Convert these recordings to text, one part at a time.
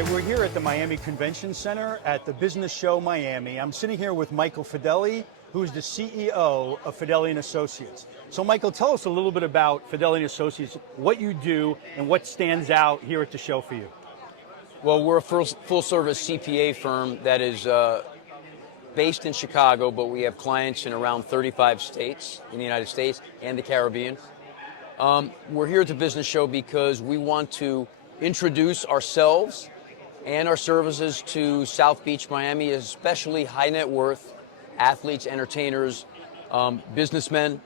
Hi, we're here at the Miami Convention Center at the Business Show Miami. I'm sitting here with Michael Fedele, who's the CEO of Fedele and Associates. So Michael, tell us a little bit about Fedele and Associates, what you do and what stands out here at the show for you. Well, we're a full-service CPA firm that is based in Chicago, but we have clients in around 35 states in the United States and the Caribbean. We're here at the Business Show because we want to introduce ourselves and our services to South Beach, Miami, especially high net worth athletes, entertainers, businessmen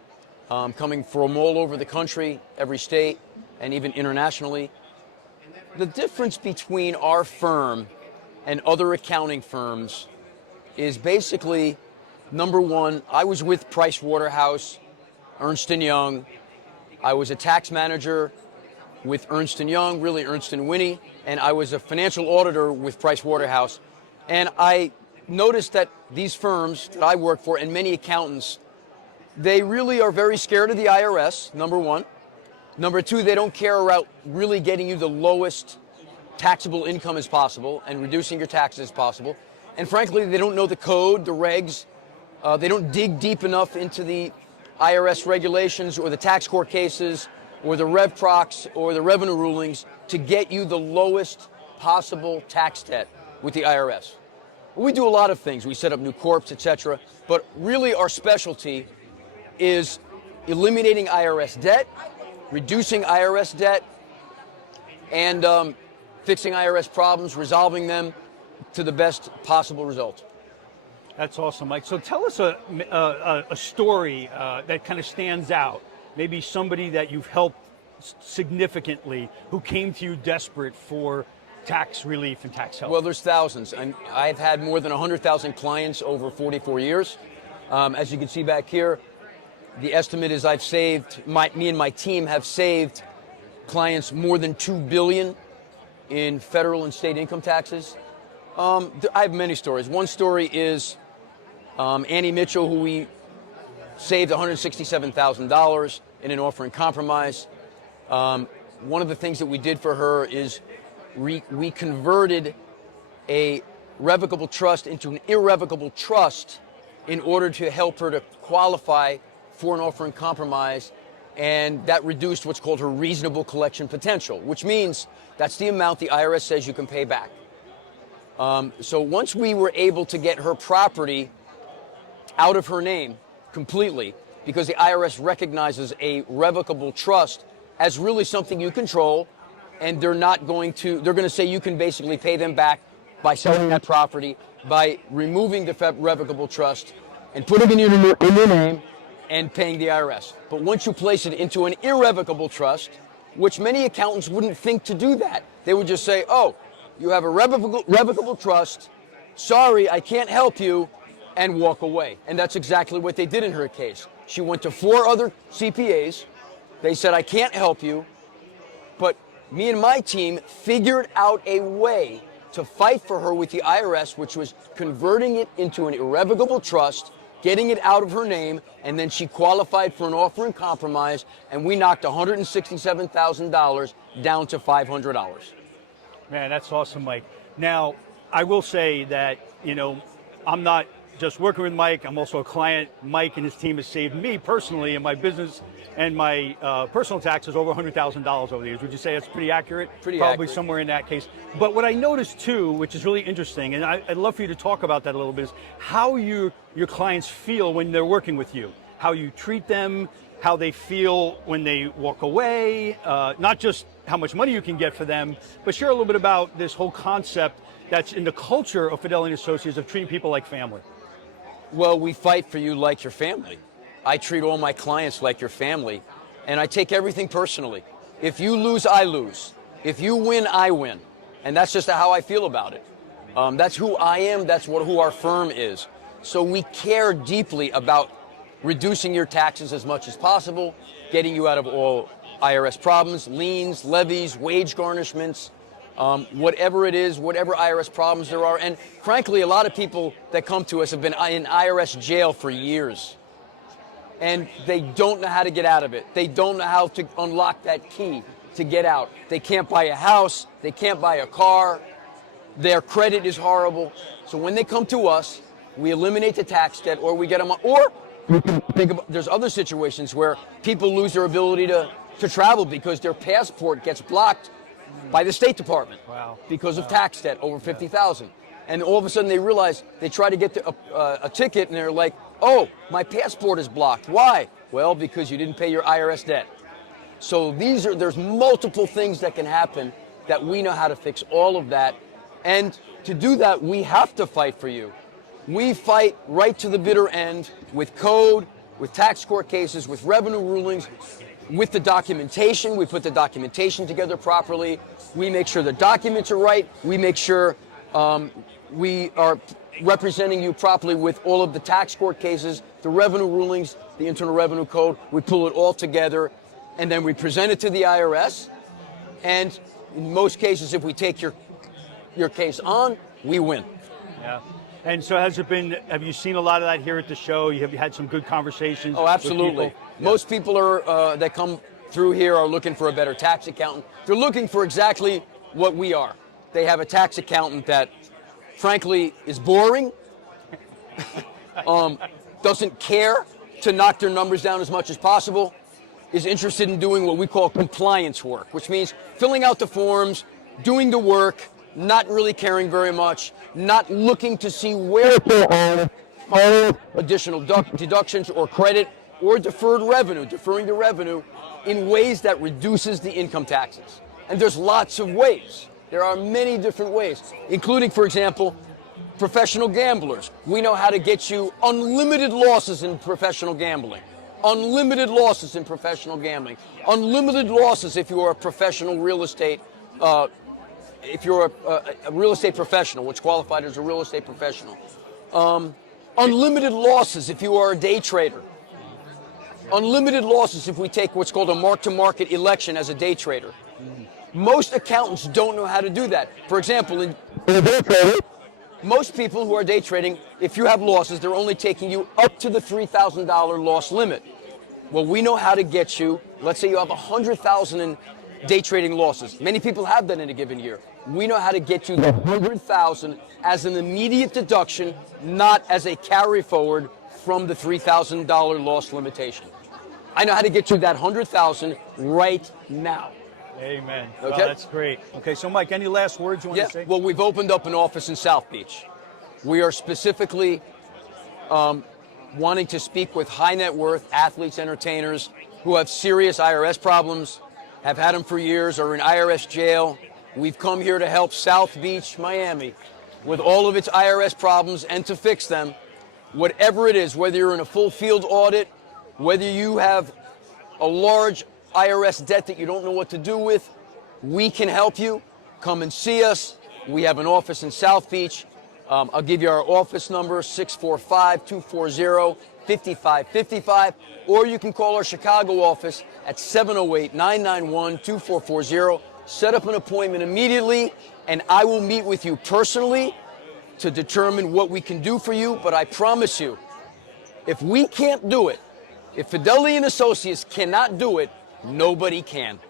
coming from all over the country, every state, and even internationally. The difference between our firm and other accounting firms is basically, number one, I was with Price Waterhouse, Ernst & Young. I was a tax manager with Ernst & Young, really Ernst & Winnie, and I was a financial auditor with Price Waterhouse. And I noticed that these firms that I work for and many accountants, they really are very scared of the IRS, number one. Number two, they don't care about really getting you the lowest taxable income as possible and reducing your taxes as possible. And frankly, they don't know the code, the regs. They don't dig deep enough into the IRS regulations or the tax court cases or the rev procs or the revenue rulings to get you the lowest possible tax debt with the IRS. We do a lot of things. We set up new corps, etc. But really our specialty is eliminating IRS debt, reducing IRS debt, and fixing IRS problems, resolving them to the best possible result. That's awesome, Mike. So tell us a story that kind of stands out. Maybe somebody that you've helped significantly who came to you desperate for tax relief and tax help. Well, there's thousands. I've had more than 100,000 clients over 44 years. As you can see back here, the estimate is I've saved, me and my team have saved clients more than $2 billion in federal and state income taxes. I have many stories. One story is Annie Mitchell, who we saved $167,000 in an offer in compromise. One of the things that we did for her is we converted a revocable trust into an irrevocable trust in order to help her to qualify for an offer in compromise, and that reduced what's called her reasonable collection potential, which means that's the amount the IRS says you can pay back. So once we were able to get her property out of her name completely, because the IRS recognizes a revocable trust as really something you control, and they're going to say you can basically pay them back by selling that property, by removing the revocable trust and putting it in your name and paying the IRS. But once you place it into an irrevocable trust, which many accountants wouldn't think to do that, they would just say, oh, you have a revocable trust, sorry, I can't help you, and walk away. And that's exactly what they did in her case. She went to 4 other CPAs. They said, I can't help you, but me and my team figured out a way to fight for her with the IRS, which was converting it into an irrevocable trust, getting it out of her name, and then she qualified for an offer in compromise, and we knocked $167,000 down to $500. Man, that's awesome, Mike. Now, I will say that, I'm not just working with Mike, I'm also a client. Mike and his team has saved me personally in my business and my personal taxes over $100,000 over the years. Would you say that's pretty accurate? Pretty Probably accurate. Somewhere in that case. But what I noticed too, which is really interesting, and I'd love for you to talk about that a little bit, is how your clients feel when they're working with you, how you treat them, how they feel when they walk away, not just how much money you can get for them, but share a little bit about this whole concept that's in the culture of Fedele and Associates of treating people like family. Well, we fight for you like your family. I treat all my clients like your family, and I take everything personally. If you lose, I lose. If you win, I win. And that's just how I feel about it. That's who I am. That's who our firm is. So we care deeply about reducing your taxes as much as possible, getting you out of all IRS problems, liens, levies, wage garnishments, whatever it is, whatever IRS problems there are. And frankly, a lot of people that come to us have been in IRS jail for years, and they don't know how to get out of it. They don't know how to unlock that key to get out. They can't buy a house. They can't buy a car. Their credit is horrible. So when they come to us, we eliminate the tax debt, or we get them, or you can think about, there's other situations where people lose their ability to travel because their passport gets blocked by the State Department. Wow. Because of tax debt over $50,000. And all of a sudden they realize, they try to get a ticket, and they're like, oh, my passport is blocked. Why? Well, because you didn't pay your IRS debt. So there's multiple things that can happen that we know how to fix all of that. And to do that, we have to fight for you. We fight right to the bitter end with code, with tax court cases, with revenue rulings, with the documentation. We put the documentation together properly. We make sure the documents are right. We make sure we are representing you properly with all of the tax court cases, the revenue rulings, the Internal Revenue Code. We pull it all together, and then we present it to the IRS. And in most cases, if we take your case on, we win. Yeah. And so have you seen a lot of that here at the show? Have you had some good conversations? Oh, absolutely. With people? Most people are that come through here are looking for a better tax accountant. They're looking for exactly what we are. They have a tax accountant that, frankly, is boring, doesn't care to knock their numbers down as much as possible, is interested in doing what we call compliance work, which means filling out the forms, doing the work, not really caring very much, not looking to see where to earn additional deductions or credit or deferred revenue, deferring the revenue in ways that reduces the income taxes. And there's lots of ways. There are many different ways, including, for example, professional gamblers. We know how to get you unlimited losses in professional gambling. Unlimited losses in professional gambling. Unlimited losses if you are a professional real estate if you're a real estate professional, which qualified as a real estate professional. Unlimited losses if you are a day trader. Unlimited losses if we take what's called a mark-to-market election as a day trader. Most accountants don't know how to do that. For example, in day trading, most people who are day trading, if you have losses, they're only taking you up to the $3,000 loss limit. Well, we know how to get you, let's say you have $100,000 in day trading losses. Many people have that in a given year. We know how to get you the $100,000 as an immediate deduction, not as a carry forward from the $3,000 loss limitation. I know how to get you that $100,000 right now. Amen. Okay. Well, that's great. Okay, so Mike, any last words you want to say? Well, we've opened up an office in South Beach. We are specifically wanting to speak with high net worth athletes, entertainers who have serious IRS problems, have had them for years, are in IRS jail. We've come here to help South Beach, Miami, with all of its IRS problems and to fix them. Whatever it is, whether you're in a full field audit, whether you have a large IRS debt that you don't know what to do with, we can help you. Come and see us. We have an office in South Beach. I'll give you our office number, 645-240-5555, or you can call our Chicago office at 708-991-2440. Set up an appointment immediately, and I will meet with you personally to determine what we can do for you. But I promise you, if we can't do it, if Fedele and Associates cannot do it, nobody can.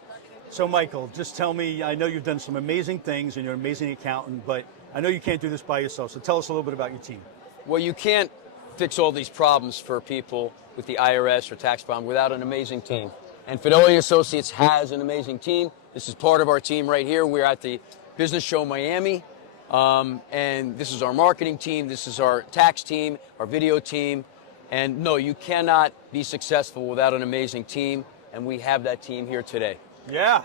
So, Michael, just tell me, I know you've done some amazing things and you're an amazing accountant, but I know you can't do this by yourself. So tell us a little bit about your team. Well, you can't fix all these problems for people with the IRS or tax problem without an amazing team. And Fedele and Associates has an amazing team. This is part of our team right here. We're at the Business Show Miami. And this is our marketing team. This is our tax team, our video team. And no, you cannot be successful without an amazing team. And we have that team here today. Yeah.